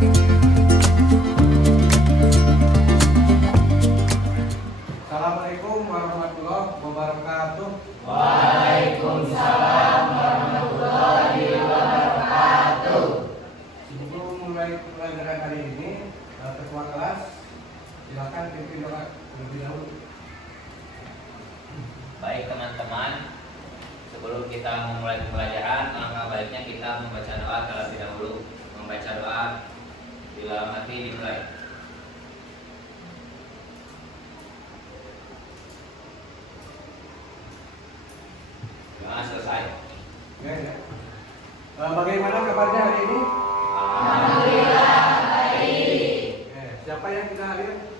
Assalamualaikum warahmatullahi wabarakatuh. Waalaikumsalam warahmatullahi wabarakatuh. Sebelum mulai pelajaran hari ini, ketua kelas silakan pimpin doa terlebih dahulu. Baik teman-teman, sebelum kita memulai pembelajaran, alangkah baiknya kita membaca doa terlebih dahulu. Membaca doa bila mati dimulai. Nah, selesai. Ya. Bagaimana kabarnya hari ini? Alhamdulillah baik. Siapa yang kita hadir?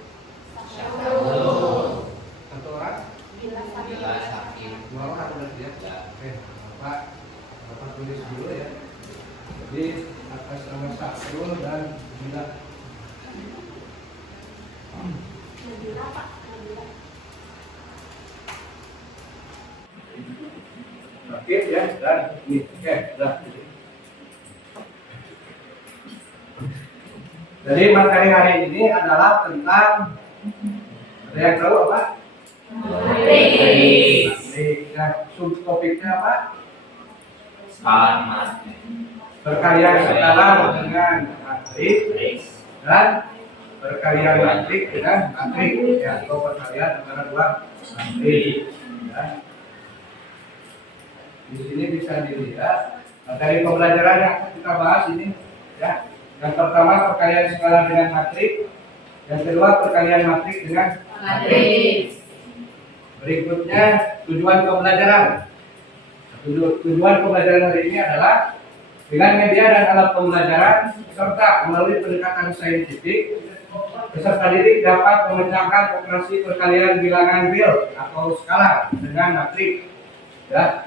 Syahdu. Satu orang? Bila sakit. Dua orang atau berarti ya? Ya. Bapak tulis dulu ya. Jadi atas nama Syahdu dan Bila. Oke ya, dan ini, oke, sudah. Jadi materi hari ini adalah tentang, ada yang tahu apa? Matrik. Nah, subtopiknya apa? Selamat. Perkalian skala dengan matrik dan perkalian matrik dengan matrik, ya, atau perkalian antara dua matrik. Ya. Di sini bisa dilihat dari pembelajaran yang kita bahas ini, ya. Yang pertama perkalian skala dengan matrik, yang kedua perkalian matrik dengan Matrik. Berikutnya tujuan pembelajaran. Tujuan pembelajaran hari ini adalah dengan media dan alat pembelajaran serta melalui pendekatan saintifik, peserta didik dapat memecahkan operasi perkalian bilangan real atau skala dengan matrik, ya,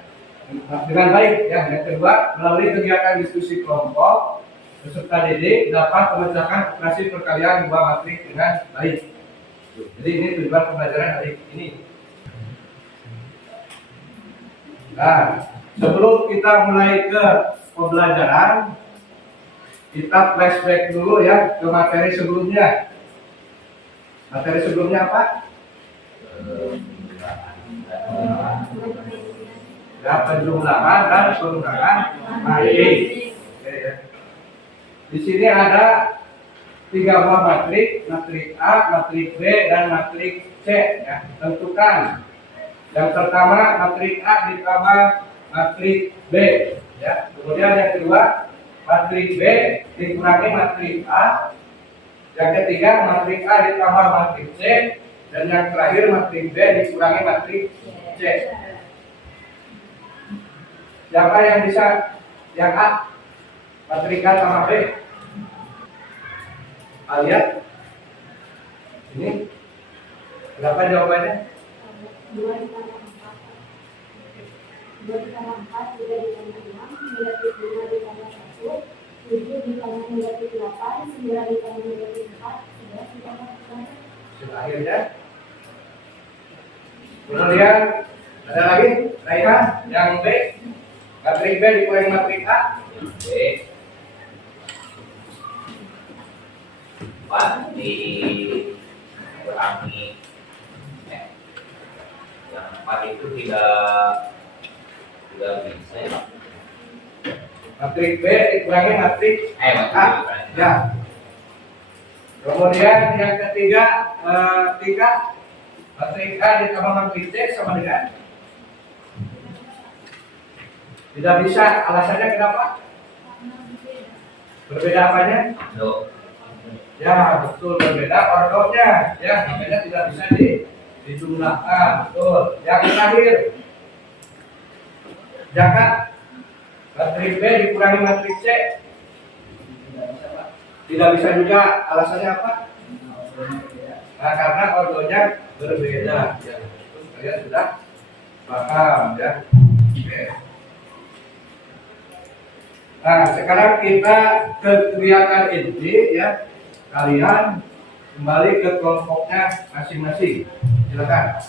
dengan baik. Ya. Yang kedua, melalui kegiatan diskusi kelompok, peserta didik dapat memecahkan operasi perkalian dua matrik dengan baik. Jadi ini tujuan pembelajaran hari ini. Nah, sebelum kita mulai ke pembelajaran, kita flashback dulu ya ke materi sebelumnya. Materi sebelumnya apa? Ya, penjumlahan dan pengurangan matrik. Oke, ya. Di sini ada 3 buah matrik, matrik A, matrik B, dan matrik C. Ya, tentukan. Yang pertama matrik A ditambah matrik B. Ya. Kemudian yang kedua matrik B dikurangi matrik A. Yang ketiga matrik A ditambah matrik C. Dan yang terakhir matrik B dikurangi matrik C. Siapa yang bisa yang A? Matrik A sama B. Lihat ini berapa jawabannya? 2 ditambah 4, 2 ditambah 4, 3 ditambah 6, negatif 5 ditambah 1, 7 ditambah negatif 8, 9 ditambah negatif 4, 11 ditambah 1. Akhirnya. Kemudian ada lagi, Raihan, yang B, matrik B dikurangi matrik A. B. Dikurangi. Yang 4 itu tidak bisa ya. Matrik B dikurangi matrik matrik A. dikurangi. Ya. Kemudian yang ketiga, matrik A ditambah matrik C sama dengan tidak bisa. Alasannya kenapa? Berbeda apanya? Do. Ya, betul, berbeda ordonya. Ya, makanya tidak bisa dijumlahkan. Betul. Yang terakhir, jika matrik B dikurangi matrik C, tidak bisa juga. Alasannya apa? Nah, karena ordonya berbeda. Ya, saya sudah paham ya. Oke. Nah, sekarang kita ke kegiatan inti ya. Kalian kembali ke kelompoknya masing-masing. Silakan.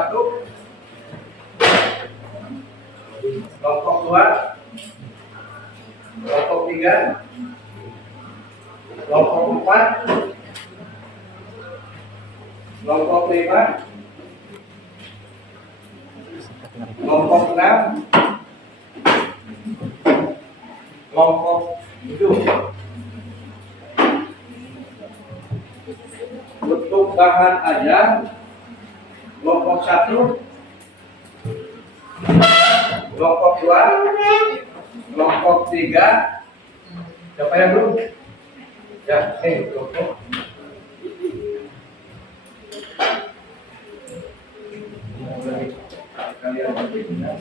1, kelompok 2, kelompok 3, kelompok 4, kelompok 5, kelompok 6, kelompok 7. Untuk bahan ajar kelompok 1, kelompok 2, kelompok 3. Siapa yang belum? Ya, kelompok. Kalian berpikirnya.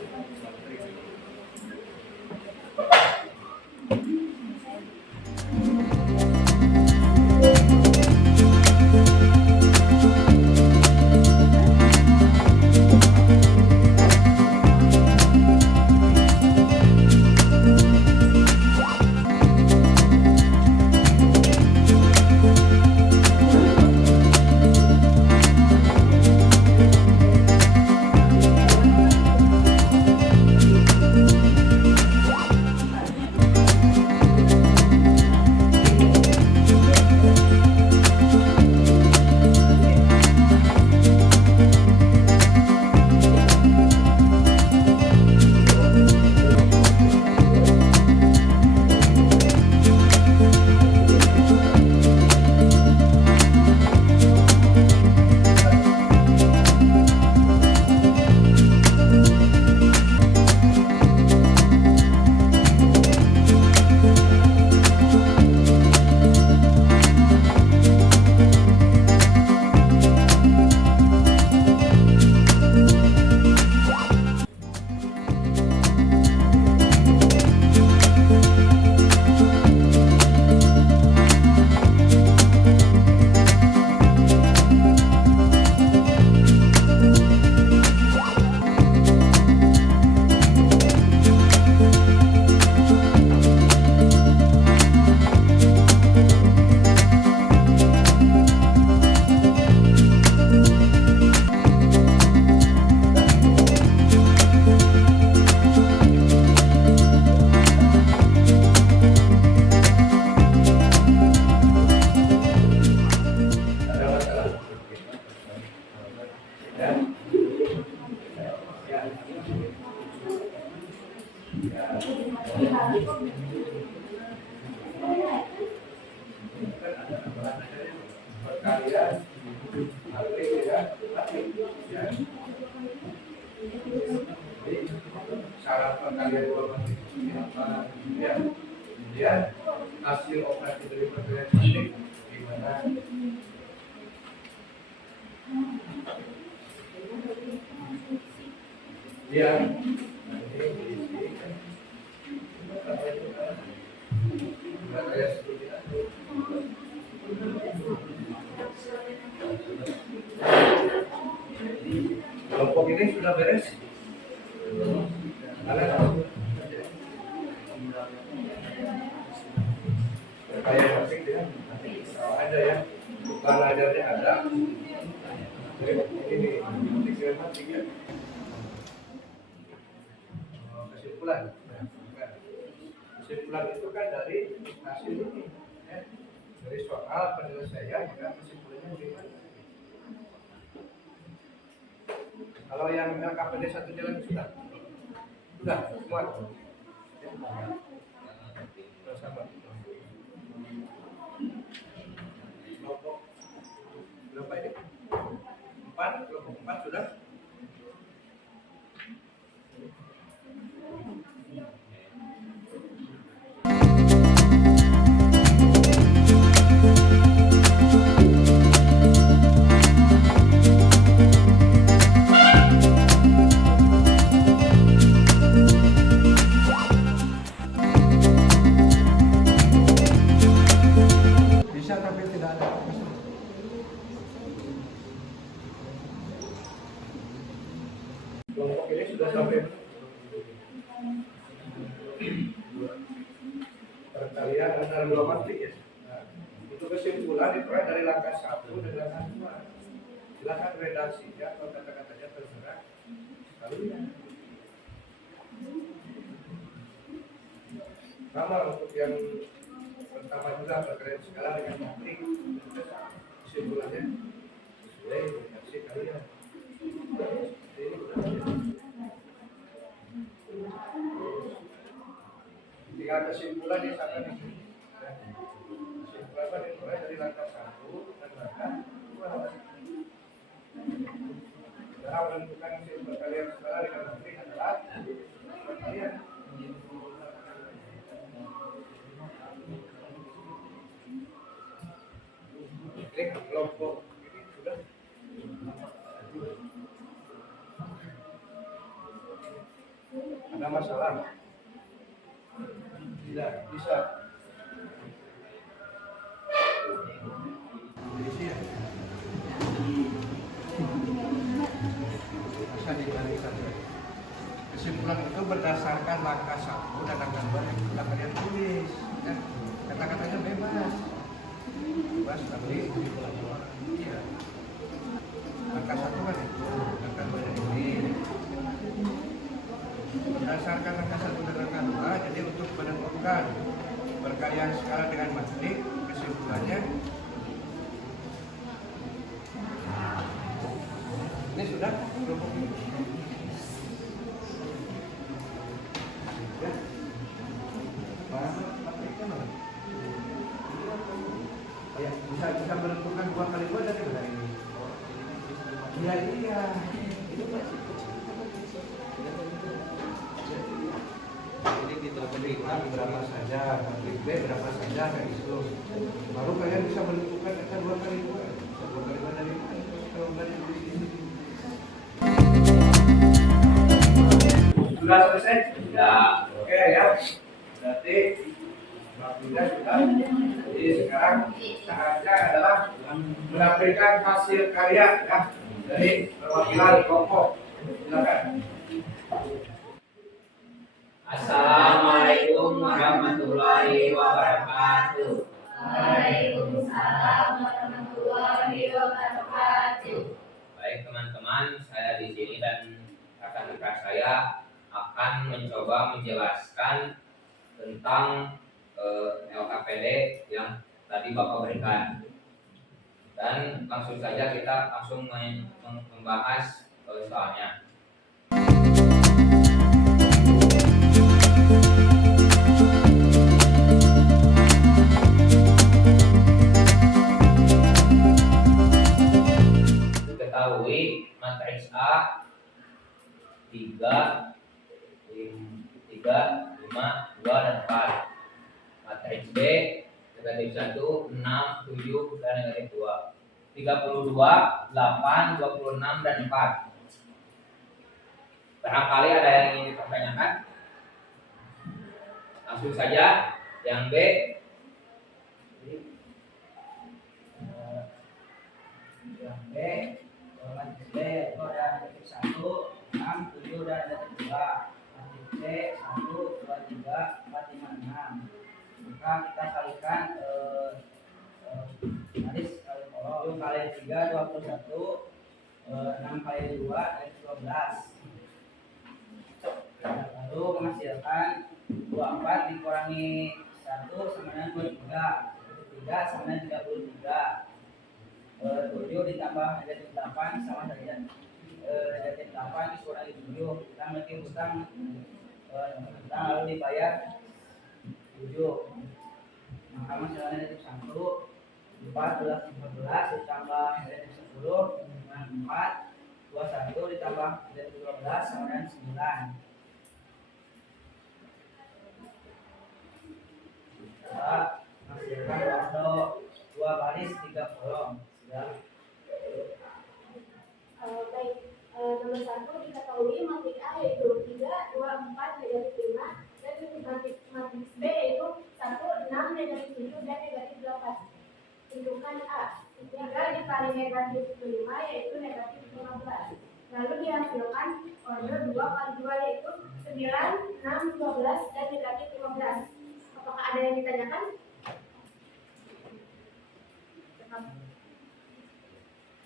Syarat perkalian dua matematik apa? Kemudian hasil operasi dari perkalian matematik gimana? Ya, kelompok ini sudah beres. Kayak masing ya, ada ya, bukan ajarnya ada. Ini matematik ya. Kesimpulan. Kesimpulan itu kan dari hasil ini, ya. Dari soal penyelesaian, ya, kesimpulannya bagaimana? Kalau yang LKPD 1 jalan sudah semua. Sama. Kelompok berapa ini? 4, kelompok 4 sudah. Bisa tapi tidak ada. Kelompok ini sudah sampai perkalian antara dua matrik ya. Nah, untuk kesimpulan diperoleh dari langkah 1 dan langkah 2. Silakan redaksinya atau kata-katanya terserah kalian. Sama untuk yang pertama juga terkait skala dengan matrik, kesimpulannya sesuai redaksi kalian. Jika kesimpulan yang sama di sini, kesimpulan dimulai dari langkah 1 dan langkah 2. Cara menentukan kesimpulan kalian skala dengan matrik adalah kalian klik kelompok ini sudah ada masalah, tidak bisa diisi ya. Bisa dibalik saja. Kesimpulan itu berdasarkan langkah 1 dan langkah 2 yang sudah kalian tulis ya. Kata-katanya bebas tapi iya. Langkah 1 kan itu, langkah 2 ini berdasarkan langkah 1 dan langkah 2. Jadi untuk menentukan perkalian skala dengan matrik, kesimpulannya ini sudah kelompok ini ya. Matriknya mana? Ya, bisa menentukan 2 kali 2 dari mana ini? Iya iya. Jadi kita matrik A berapa saja, matrik B berapa saja kayak gitu. Baru kalian bisa menentukan akan 2 kali 2. 2 kali 2 dari mana? Kalau belajar di sini. Sudah selesai? Sudah. Oke ya. Berarti waktunya sudah. Jadi sekarang saatnya adalah menampilkan hasil karya ya dari perwakilan kelompok. Silakan. Assalamualaikum warahmatullahi wabarakatuh. Waalaikumsalam warahmatullahi wabarakatuh. Baik teman-teman, saya di sini dan rekan-rekan saya akan mencoba menjelaskan tentang LKPD yang tadi Bapak berikan. Dan langsung saja kita langsung membahas soalnya. Diketahui matriks A 3, 5, 2, dan 4. Matriks B negatif 1, 6, 7, dan negatif 2. 32, 8, 26, dan 4. Barangkali ada yang ingin dipertanyakan? Langsung saja yang B. Yang B, matriks B itu ada negatif 1, 6, 7, dan negatif 2. Matriks C 1, 2, 3, 4, 5, 6. Maka kita kalikan garis kali kolom. 7 kali 3 21, 6 kali 2 12. Lalu menghasilkan 24 dikurangi 1 sama dengan 23. 3 sama dengan 33. 7 ditambah negatif 8 sama dengan negatif 8 dikurangi 7. Kita memiliki hutang lalu dibayar 7. Maka masalah negatif 1 14 ditambah negatif 10 dengan 4. 21 ditambah negatif 12 sama dengan 9. Kita menghasilkan rondo 2 baris 3 kolom. Baik, nomor 1 diketahui matriks A yaitu 3, 2, 4, negatif 5, dan matriks B yaitu 1, 6, negatif 7, dan negatif 8. Tentukan A. 3 dikali negatif 5 yaitu negatif 15. Lalu dihasilkan order 2 kali 2 yaitu 9, 6, 12, dan negatif 15. Apakah ada yang ditanyakan?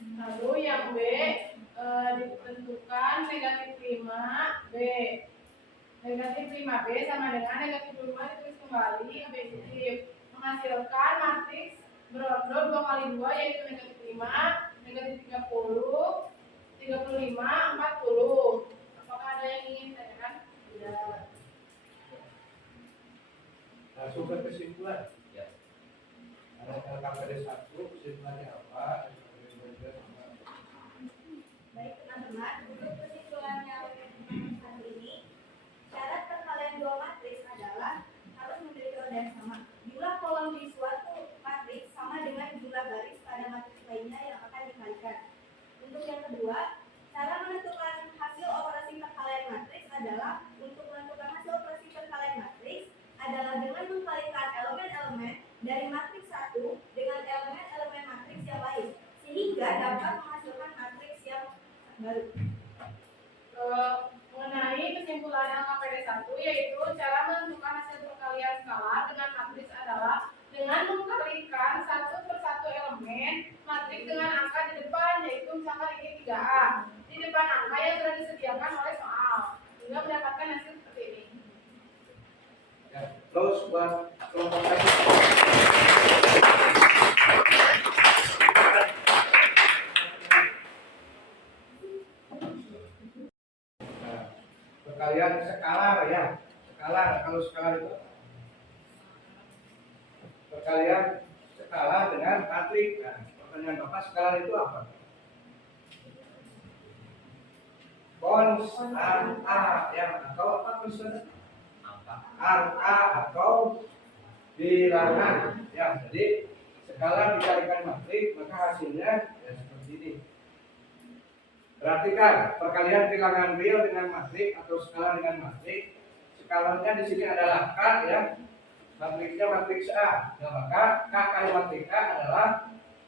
Lalu yang B ditentukan negatif 5 B. Negatif 5B sama dengan negatif 5 ditulis kembali objektif menghasilkan matriks berorder 2 kali 2 yaitu negatif 5, negatif 30, 35, 40. Apakah ada yang ingin ditanyakan? Tidak. Langsung ke kesimpulan. Ya. Ada LKPD 1, kesimpulannya apa? Baik teman-teman, untuk kesimpulan yang satu ini, syarat perkalian dua matriks adalah harus memiliki order yang sama. Jumlah kolom di suatu matriks sama dengan jumlah baris pada matriks lainnya yang akan dikalikan. Untuk yang kedua, cara menentukan hasil operasi perkalian matriks adalah untuk menentukan hasil operasi perkalian matriks adalah dengan mengkalikan elemen-elemen dari matriks satu dengan elemen-elemen matriks yang lain sehingga dapat menghasilkan matriks yang baru. Mengenai kesimpulan LKPD 1 yaitu cara menentukan hasil perkalian skalar dengan matriks adalah dengan mengkalikan satu persatu elemen matriks dengan angka di depan, yaitu misalkan ini 3A di depan angka yang sudah disediakan oleh soal hingga mendapatkan hasil seperti ini. Ya, terus buat kelompok tadi. Nah, perkalian skalar ya. Skalar, kalau skalar itu perkalian skalar dengan matriks. Nah, pertanyaan Bapak, skalar itu apa? Konstanta ya, atau apa konstanta? Angka atau bilangan ya. Jadi skala dikalikan matriks maka hasilnya ya seperti ini. Perhatikan perkalian bilangan real dengan matriks atau skala dengan matriks. Skalanya di sini adalah K ya. Matriksnya matriks A. Nah, maka K kali matriks A adalah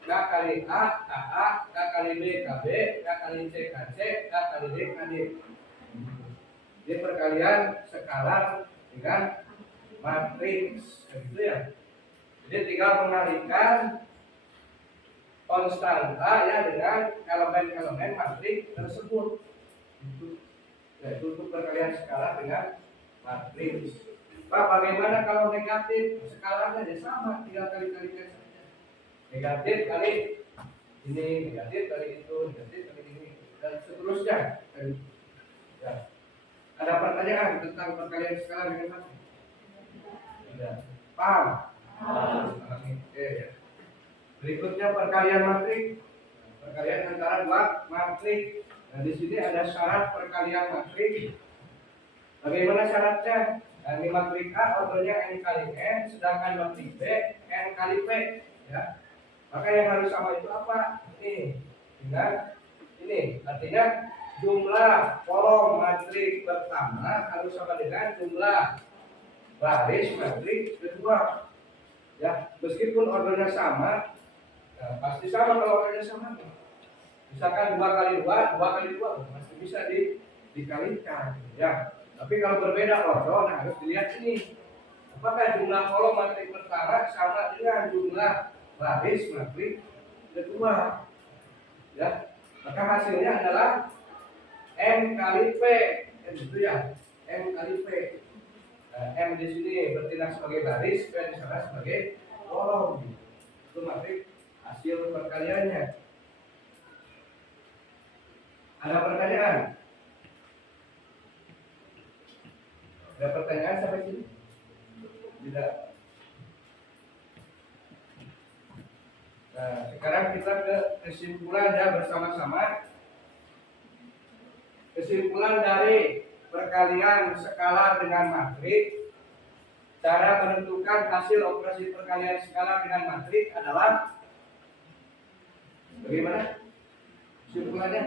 K kali A, KA, K kali B, KB, K kali C, KC, K kali D, KD. Jadi perkalian skala dengan matriks gitu ya. Jadi tinggal mengalihkan konstanta ya dengan elemen-elemen matriks tersebut. Itu yaitu untuk perkalian skala dengan matriks. Pak, bagaimana kalau negatif? Skalanya ya sama, tinggal kali-kalikan saja. Negatif kali ini, negatif kali itu, negatif kali ini, dan seterusnya. Ya. Ada pertanyaan tentang perkalian skala dengan matriks? Tidak. Paham? Oke. Berikutnya perkalian matriks. Perkalian antara dua matriks. Nah, di sini ada syarat perkalian matriks. Bagaimana syaratnya? Nah, di matriks A ordernya n kali n, sedangkan matriks B n kali p. Ya. Maka yang harus sama itu apa? Ini dengan ini. Artinya jumlah kolom matriks pertama harus sama dengan jumlah baris matriks kedua. Ya, meskipun ordernya sama, ya, pasti sama kalau ordernya sama. Misalkan 2 kali 2, 2 kali 2 pasti bisa dikalikan. Ya, tapi kalau berbeda order, nah harus dilihat ini. Apakah jumlah kolom matriks pertama sama dengan jumlah baris matriks kedua? Ya, maka hasilnya adalah M kali P, itu ya, M kali P. M di sini bertindak sebagai baris, P di sana sebagai kolom. Itu matriks hasil perkaliannya. Ada pertanyaan? Ada pertanyaan sampai sini? Tidak. Nah, sekarang kita ke kesimpulan ya bersama-sama. Kesimpulan dari perkalian skala dengan matriks. Cara menentukan hasil operasi perkalian skala dengan matriks adalah bagaimana? Kesimpulannya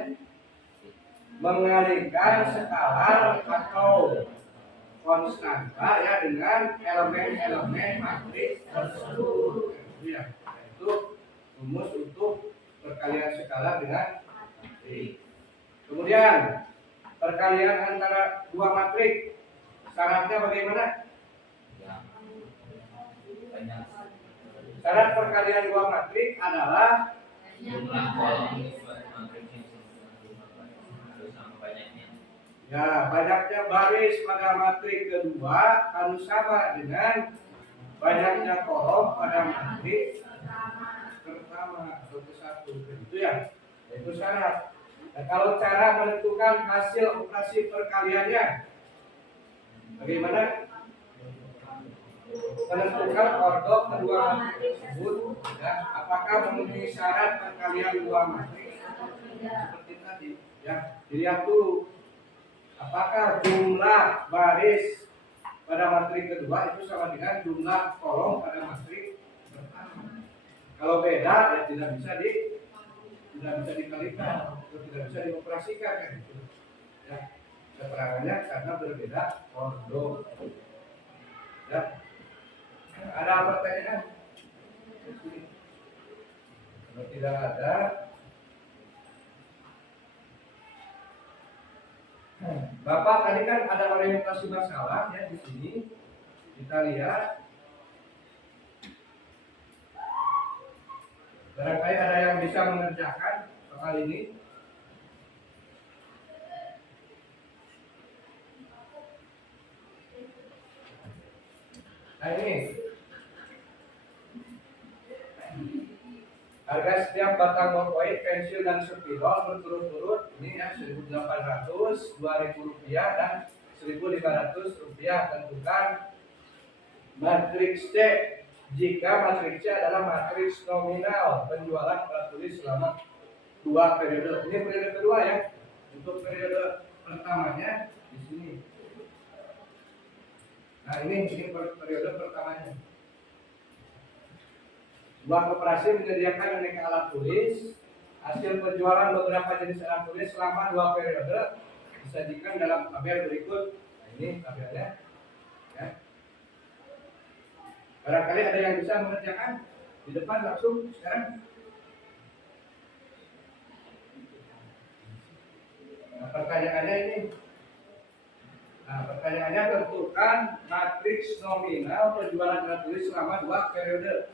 mengalihkan skala atau konstanta ya dengan elemen-elemen matriks tersebut. Ya, itu rumus untuk perkalian skala dengan matriks. Kemudian perkalian antara dua matriks, syaratnya bagaimana? Syarat perkalian dua matriks adalah jumlah kolom di suatu matriks yang harus sama banyaknya. Ya, banyaknya baris pada matriks kedua harus sama dengan banyaknya kolom pada matriks pertama atau ke-1. Itu ya, itu syarat. Nah, kalau cara menentukan hasil operasi perkaliannya, bagaimana? Menentukan ordok kedua matriks tersebut, ya, apakah memenuhi syarat perkalian dua matriks seperti tadi. Ya, dilihat dulu apakah jumlah baris pada matriks kedua itu sama dengan jumlah kolom pada matriks pertama. Kalau beda, ya tidak bisa dikalikan atau tidak bisa dioperasikan kan gitu. Ya, keterangannya karena berbeda ordok. Ya. Ada pertanyaan? Kalau tidak ada, Bapak tadi kan ada orientasi masalah ya di sini. Kita lihat. Barangkali ada yang bisa mengerjakan soal ini. Nah ini harga setiap batang ballpoint, pensil dan spidol berturut-turut ini ya 1.800, Rp2.000 dan Rp1.500. Tentukan matriks C. Jika matriks C adalah matriks nominal penjualan alat tulis selama 2 periode. Ini periode kedua ya. Untuk periode pertamanya di sini. Nah ini periode pertamanya. Sebuah koperasi menyediakan aneka alat tulis. Hasil penjualan beberapa jenis alat tulis selama 2 periode disajikan dalam tabel berikut. Nah ini tabelnya. Ya. Barangkali ada yang bisa mengerjakan di depan langsung sekarang. Nah, pertanyaannya ini. Nah, pertanyaannya tentukan matriks nominal penjualan alat tulis selama 2 periode.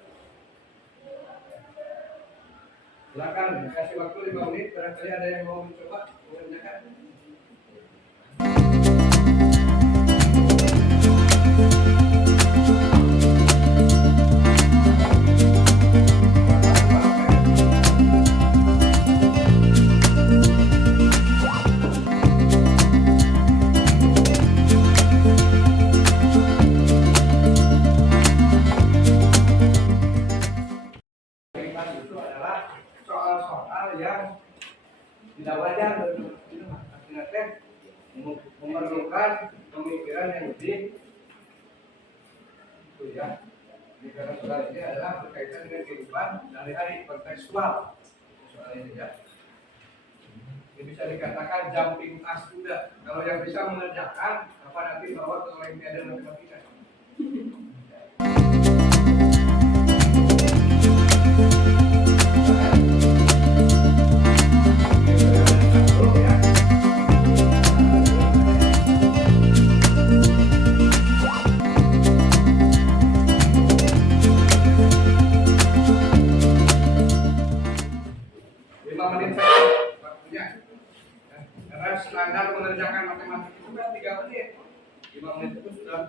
Silakan kasih waktu 5 menit. Barangkali ada yang mau mencoba mengerjakan. Itu adalah soal-soal yang tidak wajar artinya memerlukan pemikiran yang lebih itu ya. Ini karena soal ini adalah berkaitan dengan kehidupan sehari-hari kontekstual soal ini ya. Ini bisa dikatakan jumping task juga. Kalau yang bisa mengerjakan apa nanti bawa ke Olimpiade Matematika. Karena standar mengerjakan matematika itu kan 3 menit. 5 menit itu sudah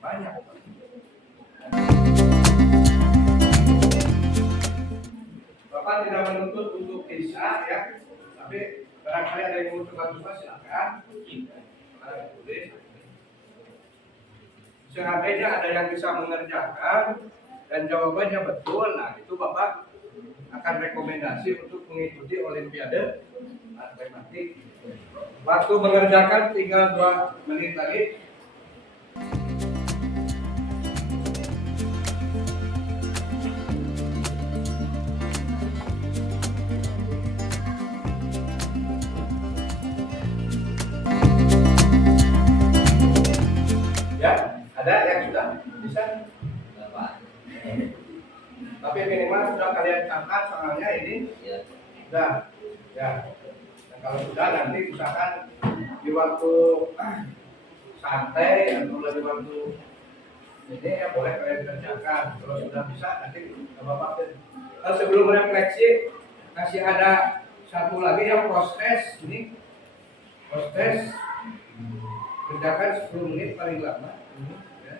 banyak. Bapak tidak menuntut untuk bisa ya, tapi barangkali ada yang mau coba-coba silakan. Tulis. Seandainya ada yang bisa mengerjakan dan jawabannya betul, nah itu Bapak akan rekomendasi untuk mengikuti Olimpiade Matematik. Waktu mengerjakan tinggal 2 menit lagi. Ya, ada yang sudah bisa? Tapi minimal sudah kalian catat soalnya ini. Ya. Sudah. Ya. Dan kalau sudah nanti misalkan di waktu santai atau di waktu ini ya boleh kalian kerjakan. Kalau sudah bisa nanti Bapak sebelum refleksi Masih ada satu lagi yang proses ini. Proses kerjakan 10 menit paling lama. Ini, ya.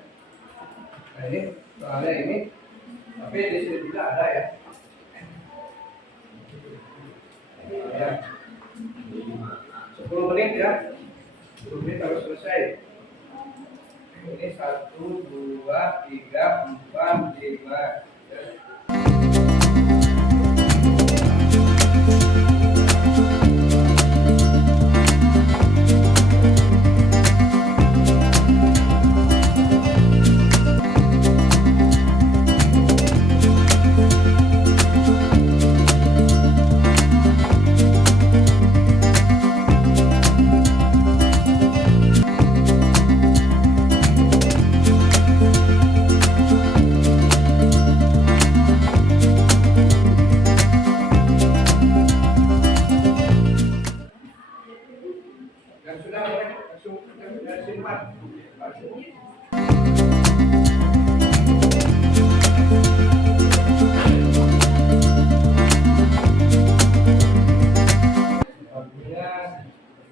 Nah ini soalnya ini, tapi di sini juga ada ya. Ya. 10 menit ya. 10 menit harus selesai. Ini 1, 2, 3, 4, 5. Dan sudah boleh langsung dari simpan. Waktunya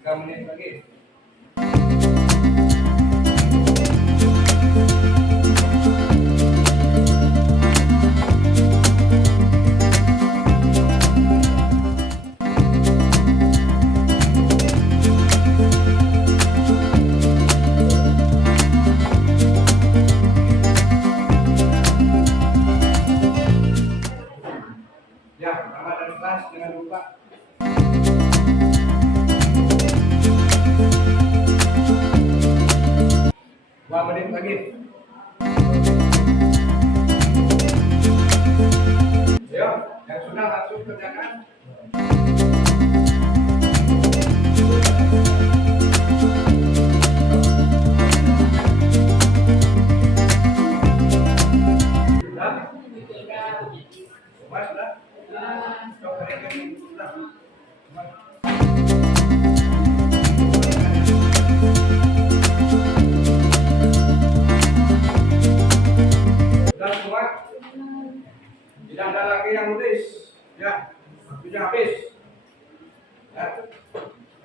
3 menit lagi. Ya, nama dan kelas jangan lupa. Dua menit lagi. Ayo, yang sudah langsung kerjakan. Sudah? Semua sudah? Coba ini sudah. Sudah semua? Tidak ada lagi yang nulis. Ya, waktunya habis. Ya.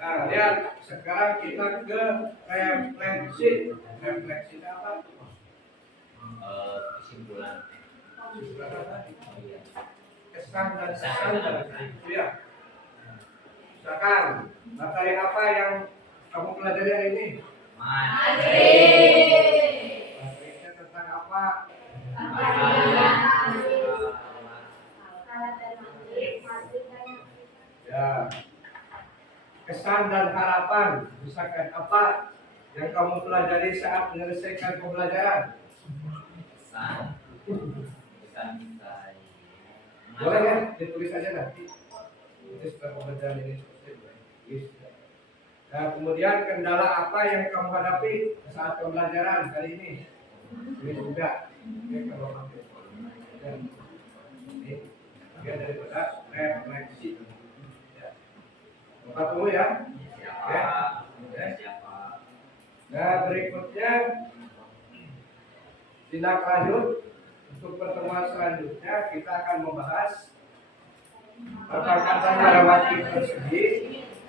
Nah, lihat. Sekarang kita ke refleksi. Refleksi apa? Kesimpulan. Kesimpulan apa? Kesan dan kesan. Ya. Misalkan, materi apa yang kamu pelajari hari ini? Materinya tentang apa? Ya. Kesan dan harapan, misalkan apa yang kamu pelajari saat menyelesaikan pembelajaran? Pesan kita. Boleh ya, ditulis aja nanti. Ini setelah pembelajaran ini selesai. Nah, kemudian kendala apa yang kamu hadapi saat pembelajaran kali ini? Ini juga. Oke, kalau nanti. Dan ini bagian daripada refleksi. Ya. Bapak tunggu ya. Siapa? Nah, berikutnya tindak lanjut untuk pertemuan selanjutnya kita akan membahas perpangkatan pada waktu persegi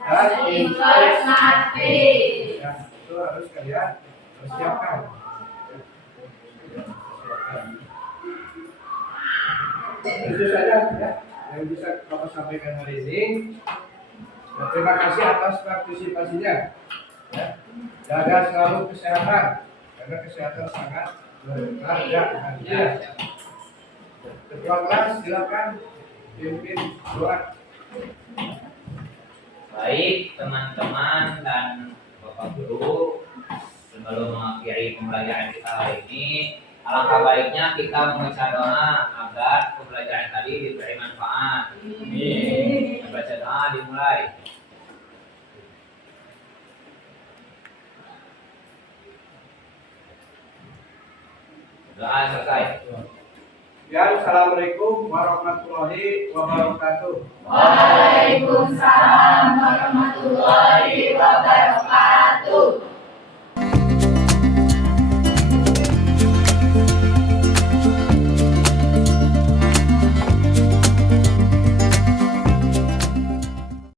dan investasi. Ya, itu harus kalian persiapkan. Itu saja ya yang bisa Bapak sampaikan hari ini. Dan terima kasih atas partisipasinya. Ya. Jaga selalu kesehatan karena kesehatan sangat berharga. Ya. Ketua kelas silakan pimpin doa. Baik teman-teman dan Bapak Guru, sebelum mengakhiri pembelajaran kita hari ini, alangkah baiknya kita membaca doa agar pembelajaran tadi diberi manfaat. Amin. Membaca doa dimulai. Doa selesai. Ya, assalamualaikum warahmatullahi wabarakatuh. Waalaikumsalam